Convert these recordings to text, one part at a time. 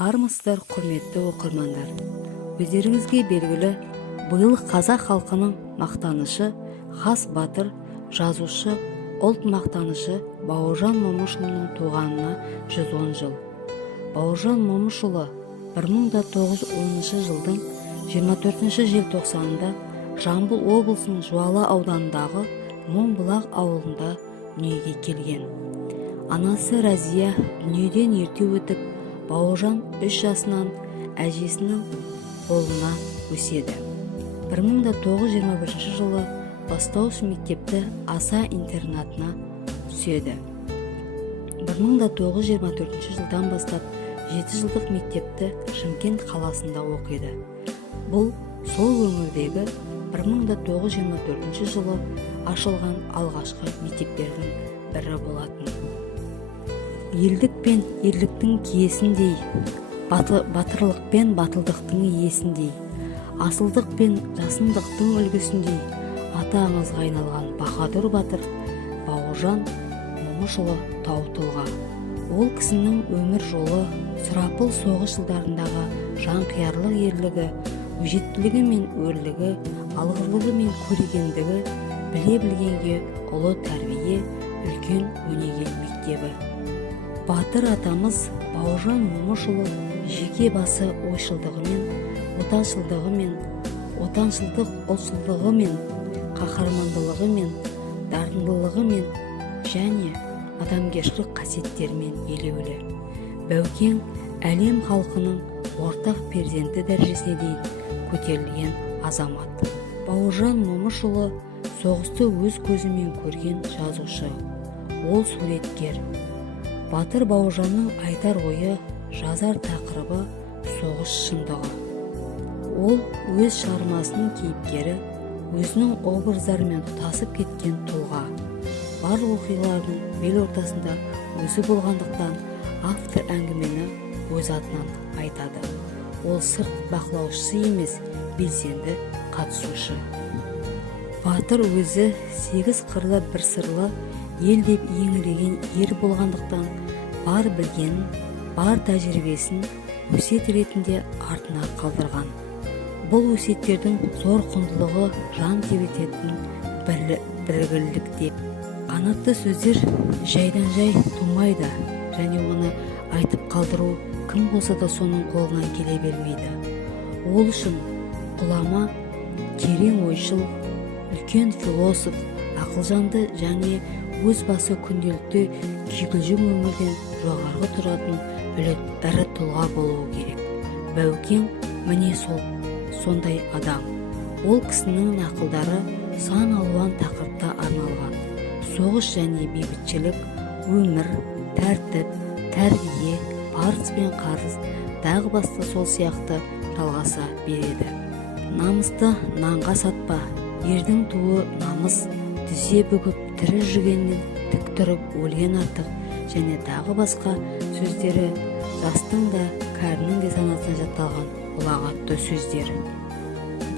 Армысыздар, құрметті оқырмандар. Өздеріңізге белгілі, биыл қазақ халқының мақтанышы, хас батыр, жазушы, ұлт мақтанышы Бауыржан Момышұлының туғанына 110 жыл. Бауыржан Момышұлы 1910 жылдың 24 желтоқсанында Жамбыл облысының Жуалы ауданындағы Момбұлақ ауылында дүниеге келген. Анасы Разия дүниеден ерте өтіп, Бауыржан 3 жасынан әжесінің қолына өседі. 1921 жылы бастауыш мектепті Аса интернатына түседі. 1924 жылдан бастап 7 жылдық мектепті Шымкент қаласында оқиды. Бұл сол өңірдегі 1924 жылы ашылған алғашқы мектептердің бірі болатын. Елдік пен ерліктің киесіндей, батырлық пен батылдықтың иесіндей, асылдық пен жасындықтың үлгісіндей аты аңызға айналған баһадүр батыр Бауыржан Момышұлы тау тұлға. Ол кісінің өмір жолы, сұрапыл соғыс жылдарындағы жанқиярлық ерлігі, өжеттілігі мен өрлігі, алғырлығы мен көрегендігі, біле-білгенге ұлы тәрбие, үлкен өнеге мектебі. Батыр атамыз Бауыржан Момышұлы жеке басы ойшылдығымен, отаншылдық ұлтшылдығымен, қаһармандылығымен, дарындылығымен және адамгершілік қасиеттерімен елеулі. Бәукең әлем халқының ортақ перзенті дәрежесіне дейін көтерілген азамат. Бауыржан Момышұлы соғысты өз көзімен көрген жазушы, ол суреткер. Батыр Бауыржанның айтар ойы, жазар тақырыбы соғыс шындығы. Ол өз шығармасының кейіпкері, өзінің образдарымен тұтасып кеткен тұлға. Барлық оқиғалардың бел ортасында өзі болғандықтан автор әңгімені өз атынан айтады. Ол сырт бақылаушысы емес, белсенді қатысушы. Батыр өзі 8 қырлы бір сырлы ел деп еңіреген ер болғандықтан бар білгенін, бар тәжірибесін өсиет ретінде артына қалдырған. Бұл өсиеттердің зор құндылығы жан тербететін бірігілікте. Қанатты сөздер жайдан жай тумайды, және оны айтып қалдыру кім болса да соның қолынан келе бермейді. Ол үшін ғұлама, терең ойшыл, үлкен философ, ақылжанды және өз басы күнделікті күйгілжің өмірден жоғарғы тұратын ірі тұлға болуы керек. Бәукең міне сондай адам. Ол кісінің ақылдары сан алуан тақырыпта арналған. Соғыс және бейбітшілік, өмір, тәртіп, тәрбие, парыз бен қарыз, тағы басқа сол сияқты жалғаса береді. Намысты нанға сатпа, ердің туы намыс, тізе бүгіп тірі жүргеннен тік тұрып өлген артық, және тағы басқа сөздері жастың да кәрінің де санасына жатталған ұлағатты сөздер.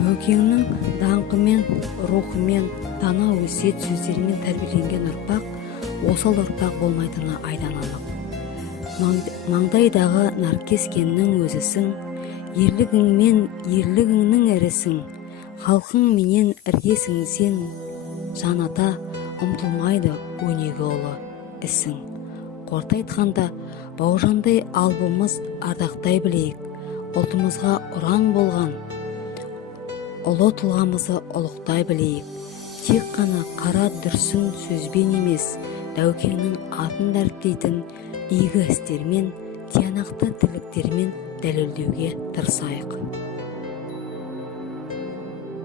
Бәукеңнің даңқымен, рухымен, дана өсиет сөздерімен тәрбиеленген ұрпақ осал ұрпақ болмайтыны айдан анық. Маңдайдағы наркес кеннің өзісің, ерлігіңнің ірісің, халқың менен іргесің сен, жаната ұмтылмайды өнеге ұлы ісің. Қорыта айтқанда, Бауыржандай албымыз ардақтай білейік, ұлтымызға ұран болған ұлы тұлғамызы ұлықтай білейік. Тек қана қара дүрсін сөзбен емес, Дәукеңнің атын дәріптейтін игі істермен, тиянақты тірліктермен дәлелдеуге тырысайық.